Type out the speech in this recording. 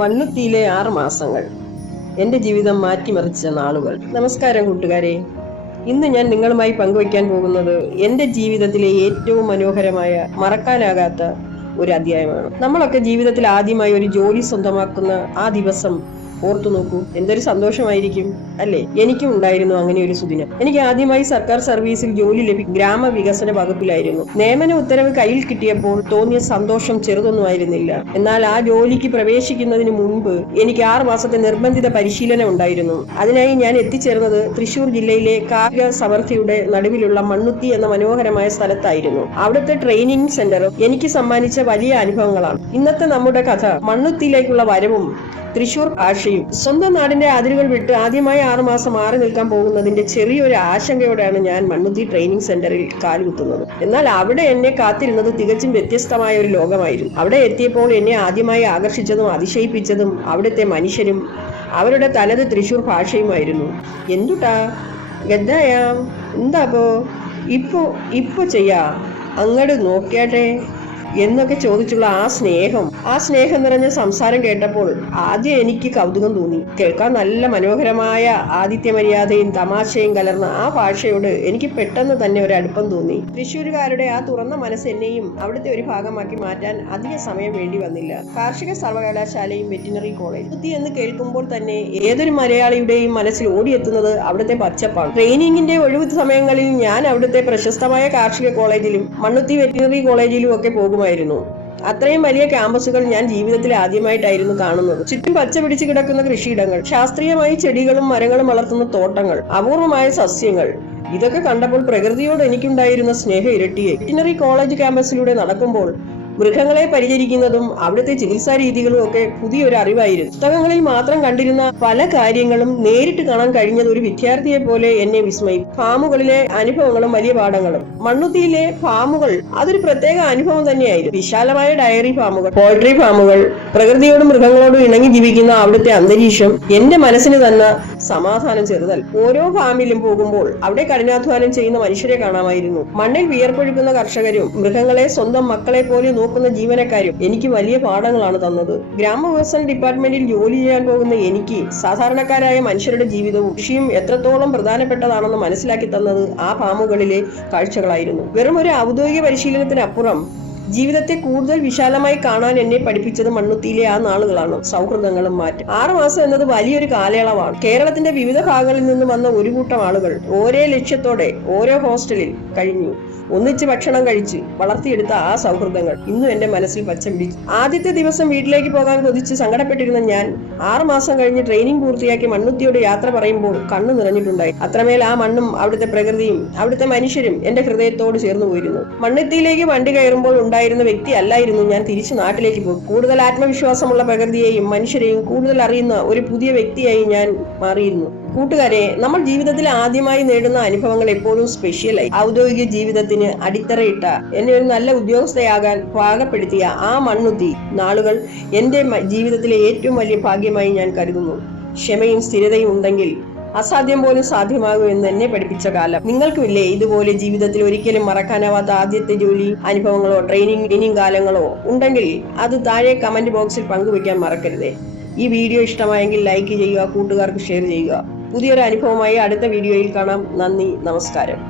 മണ്ണുത്തിയിലെ 6 മാസങ്ങൾ എൻ്റെ ജീവിതം മാറ്റിമറിച്ച നാളുകൾ. നമസ്കാരം കൂട്ടുകാരെ. ഇന്ന് ഞാൻ നിങ്ങളുമായി പങ്കുവയ്ക്കാൻ പോകുന്നത് എൻ്റെ ജീവിതത്തിലെ ഏറ്റവും മനോഹരമായ, മറക്കാനാകാത്ത ഒരു അധ്യായമാണ്. നമ്മളൊക്കെ ജീവിതത്തിൽ ആദ്യമായി ഒരു ജോലി സ്വന്തമാക്കുന്ന ആ ദിവസം ഓർത്തു നോക്കൂ, എന്തൊരു സന്തോഷമായിരിക്കും അല്ലേ? എനിക്കും ഉണ്ടായിരുന്നു അങ്ങനെ ഒരു സുദിനം. എനിക്ക് ആദ്യമായി സർക്കാർ സർവീസിൽ ജോലി ലഭിക്കും. ഗ്രാമവികസന വകുപ്പിലായിരുന്നു. നിയമന ഉത്തരവ് കയ്യിൽ കിട്ടിയപ്പോൾ തോന്നിയ സന്തോഷം ചെറുതൊന്നും ആയിരുന്നില്ല. എന്നാൽ ആ ജോലിക്ക് പ്രവേശിക്കുന്നതിന് മുൻപ് എനിക്ക് 6 മാസത്തെ നിർബന്ധിത പരിശീലനം ഉണ്ടായിരുന്നു. അതിനായി ഞാൻ എത്തിച്ചേർന്നത് തൃശൂർ ജില്ലയിലെ കാർഷിക സമൃദ്ധിയുടെ നടുവിലുള്ള മണ്ണുത്തി എന്ന മനോഹരമായ സ്ഥലത്തായിരുന്നു. അവിടുത്തെ ട്രെയിനിങ് സെന്ററും എനിക്ക് സമ്മാനിച്ച വലിയ അനുഭവങ്ങളാണ്. ഇന്നത്തെ നമ്മുടെ കഥ മണ്ണുത്തിയിലേക്കുള്ള വരവും തൃശൂർ ഭാഷയും. സ്വന്തം നാടിന്റെ അതിരുകൾ വിട്ട് ആദ്യമായി 6 മാസം മാറി നിൽക്കാൻ പോകുന്നതിന്റെ ചെറിയൊരു ആശങ്കയോടെയാണ് ഞാൻ മണ്ണുത്തി ട്രെയിനിങ് സെന്ററിൽ കാലുകുത്തുന്നത്. എന്നാൽ അവിടെ എന്നെ കാത്തിരുന്നത് തികച്ചും വ്യത്യസ്തമായ ഒരു ലോകമായിരുന്നു. അവിടെ എത്തിയപ്പോൾ എന്നെ ആദ്യമായി ആകർഷിച്ചതും അതിശയിപ്പിച്ചതും അവിടുത്തെ മനുഷ്യരും അവരുടെ തനത് തൃശൂർ ഭാഷയുമായിരുന്നു. എന്തുട്ടാ ഗദ്ദായാം, എന്താപ്പോ ഇപ്പൊ ചെയ്യാ, അങ്ങോട്ട് നോക്കിയാട്ടെ എന്നൊക്കെ ചോദിച്ചുള്ള ആ സ്നേഹം നിറഞ്ഞ സംസാരം കേട്ടപ്പോൾ ആദ്യം എനിക്ക് കൗതുകം തോന്നി. കേൾക്കാൻ നല്ല മനോഹരമായ ആതിഥ്യ മര്യാദയും തമാശയും കലർന്ന ആ ഭാഷയോട് എനിക്ക് പെട്ടെന്ന് തന്നെ ഒരു അടുപ്പം തോന്നി. തൃശ്ശൂരുകാരുടെ ആ തുറന്ന മനസ്സ് എന്നെയും അവിടുത്തെ ഒരു ഭാഗമാക്കി മാറ്റാൻ അധിക സമയം വേണ്ടി വന്നില്ല. കാർഷിക സർവകലാശാലയും വെറ്റിനറി കോളേജ് മണ്ണുത്തി എന്ന് കേൾക്കുമ്പോൾ തന്നെ ഏതൊരു മലയാളിയുടെയും മനസ്സിൽ ഓടിയെത്തുന്നത് അവിടുത്തെ പച്ചപ്പാണ്. ട്രെയിനിങ്ങിന്റെ ഒഴിവു സമയങ്ങളിൽ ഞാൻ അവിടുത്തെ പ്രശസ്തമായ കാർഷിക കോളേജിലും മണ്ണുത്തി വെറ്റിനറി കോളേജിലും ഒക്കെ പോകും. അത്രയും വലിയ ക്യാമ്പസുകൾ ഞാൻ ജീവിതത്തിൽ ആദ്യമായിട്ടായിരുന്നു കാണുന്നത്. ചുറ്റും പച്ച പിടിച്ചു കിടക്കുന്ന കൃഷിയിടങ്ങൾ, ശാസ്ത്രീയമായി ചെടികളും മരങ്ങളും വളർത്തുന്ന തോട്ടങ്ങൾ, അപൂർവമായ സസ്യങ്ങൾ, ഇതൊക്കെ കണ്ടപ്പോൾ പ്രകൃതിയോട് എനിക്കുണ്ടായിരുന്ന സ്നേഹം ഇരട്ടിയെ. വെറ്റിനറി കോളേജ് ക്യാമ്പസിലൂടെ നടക്കുമ്പോൾ മൃഗങ്ങളെ പരിചരിക്കുന്നതും അവിടുത്തെ ചികിത്സാ രീതികളും ഒക്കെ പുതിയൊരു അറിവായിരുന്നു. പുസ്തകങ്ങളിൽ മാത്രം കണ്ടിരുന്ന പല കാര്യങ്ങളും നേരിട്ട് കാണാൻ കഴിഞ്ഞത് ഒരു വിദ്യാർത്ഥിയെ പോലെ എന്നെ വിസ്മയിച്ചു. ഫാമുകളിലെ അനുഭവങ്ങളും വലിയ പാഠങ്ങളും. മണ്ണുത്തിയിലെ ഫാമുകൾ അതൊരു പ്രത്യേക അനുഭവം തന്നെയായിരുന്നു. വിശാലമായ ഡയറി ഫാമുകൾ, പോൾട്രി ഫാമുകൾ, പ്രകൃതിയോടും മൃഗങ്ങളോടും ഇണങ്ങി ജീവിക്കുന്ന അവിടുത്തെ അന്തരീക്ഷം എന്റെ മനസ്സിന് തന്നെ സമാധാനം ചെറുതല്ല. ഓരോ ഫാമിലും പോകുമ്പോൾ അവിടെ കഠിനാധ്വാനം ചെയ്യുന്ന മനുഷ്യരെ കാണാമായിരുന്നു. മണ്ണിൽ വിയർപ്പൊഴുക്കുന്ന കർഷകരും മൃഗങ്ങളെ സ്വന്തം മക്കളെ പോലെ നോക്കുന്ന ജീവനക്കാരും എനിക്ക് വലിയ പാഠങ്ങളാണ് തന്നത്. ഗ്രാമവികസന ഡിപ്പാർട്ട്മെന്റിൽ ജോലി ചെയ്യാൻ പോകുന്ന എനിക്ക് സാധാരണക്കാരായ മനുഷ്യരുടെ ജീവിതവും കൃഷിയും എത്രത്തോളം പ്രധാനപ്പെട്ടതാണെന്ന് മനസ്സിലാക്കി തന്നത് ആ ഫാമുകളിലെ കാഴ്ചകളായിരുന്നു. വെറും ഒരു ഔദ്യോഗിക പരിശീലനത്തിനപ്പുറം ജീവിതത്തെ കൂടുതൽ വിശാലമായി കാണാൻ എന്നെ പഠിപ്പിച്ചത് മണ്ണുത്തിയിലെ ആ നാളുകളാണ്. സൗഹൃദങ്ങളും മാറ്റം. 6 മാസം എന്നത് വലിയൊരു കാലയളവാണ്. കേരളത്തിന്റെ വിവിധ ഭാഗങ്ങളിൽ നിന്ന് വന്ന ഒരു കൂട്ടം ആളുകൾ ഒരേ ലക്ഷ്യത്തോടെ ഓരോ ഹോസ്റ്റലിൽ കഴിഞ്ഞു. ഒന്നിച്ച് ഭക്ഷണം കഴിച്ച് വളർത്തിയെടുത്ത ആ സൗഹൃദങ്ങൾ ഇന്നും എന്റെ മനസ്സിൽ പച്ച പിടിച്ചു. ആദ്യത്തെ ദിവസം വീട്ടിലേക്ക് പോകാൻ കൊതിച്ച് സങ്കടപ്പെട്ടിരുന്ന ഞാൻ 6 മാസം കഴിഞ്ഞ് ട്രെയിനിങ് പൂർത്തിയാക്കി മണ്ണുത്തിയോട് യാത്ര പറയുമ്പോൾ കണ്ണു നിറഞ്ഞിട്ടുണ്ടായി. അത്രമേൽ ആ മണ്ണും അവിടുത്തെ പ്രകൃതിയും അവിടുത്തെ മനുഷ്യരും എന്റെ ഹൃദയത്തോട് ചേർന്നു പോയിരുന്നു. മണ്ണുത്തിയിലേക്ക് വണ്ടി കയറുമ്പോൾ ഉണ്ടായിരുന്ന വ്യക്തി അല്ലായിരുന്നു ഞാൻ തിരിച്ചു നാട്ടിലേക്ക് പോകും. കൂടുതൽ ആത്മവിശ്വാസമുള്ള പ്രകൃതിയെയും മനുഷ്യരെയും കൂടുതൽ അറിയുന്ന ഒരു പുതിയ വ്യക്തിയായി ഞാൻ മാറിയിരുന്നു. കൂട്ടുകാരെ, നമ്മൾ ജീവിതത്തിൽ ആദ്യമായി നേടുന്ന അനുഭവങ്ങൾ എപ്പോഴും സ്പെഷ്യലായി. ഔദ്യോഗിക ജീവിതത്തിന് അടിത്തറയിട്ട എന്നെ ഒരു നല്ല ഉദ്യോഗസ്ഥയാകാൻ പാകപ്പെടുത്തിയ ആ മണ്ണുത്തി നാളുകൾ എന്റെ ജീവിതത്തിലെ ഏറ്റവും വലിയ ഭാഗ്യമായി ഞാൻ കരുതുന്നു. ക്ഷമയും സ്ഥിരതയും ഉണ്ടെങ്കിൽ അസാധ്യം പോലും സാധ്യമാകും എന്ന് എന്നെ പഠിപ്പിച്ച കാലം. നിങ്ങൾക്കുമില്ലേ ഇതുപോലെ ജീവിതത്തിൽ ഒരിക്കലും മറക്കാനാവാത്ത ആദ്യത്തെ ജോലി അനുഭവങ്ങളോ ട്രെയിനിങ് കാലങ്ങളോ ഉണ്ടെങ്കിൽ അത് താഴെ കമന്റ് ബോക്സിൽ പങ്കുവെക്കാൻ മറക്കരുതേ. ഈ വീഡിയോ ഇഷ്ടമായെങ്കിൽ ലൈക്ക് ചെയ്യുക, കൂട്ടുകാർക്ക് ഷെയർ ചെയ്യുക. പുതിയൊരു അനുഭവമായി അടുത്ത വീഡിയോയിൽ കാണാം. നന്ദി, നമസ്കാരം.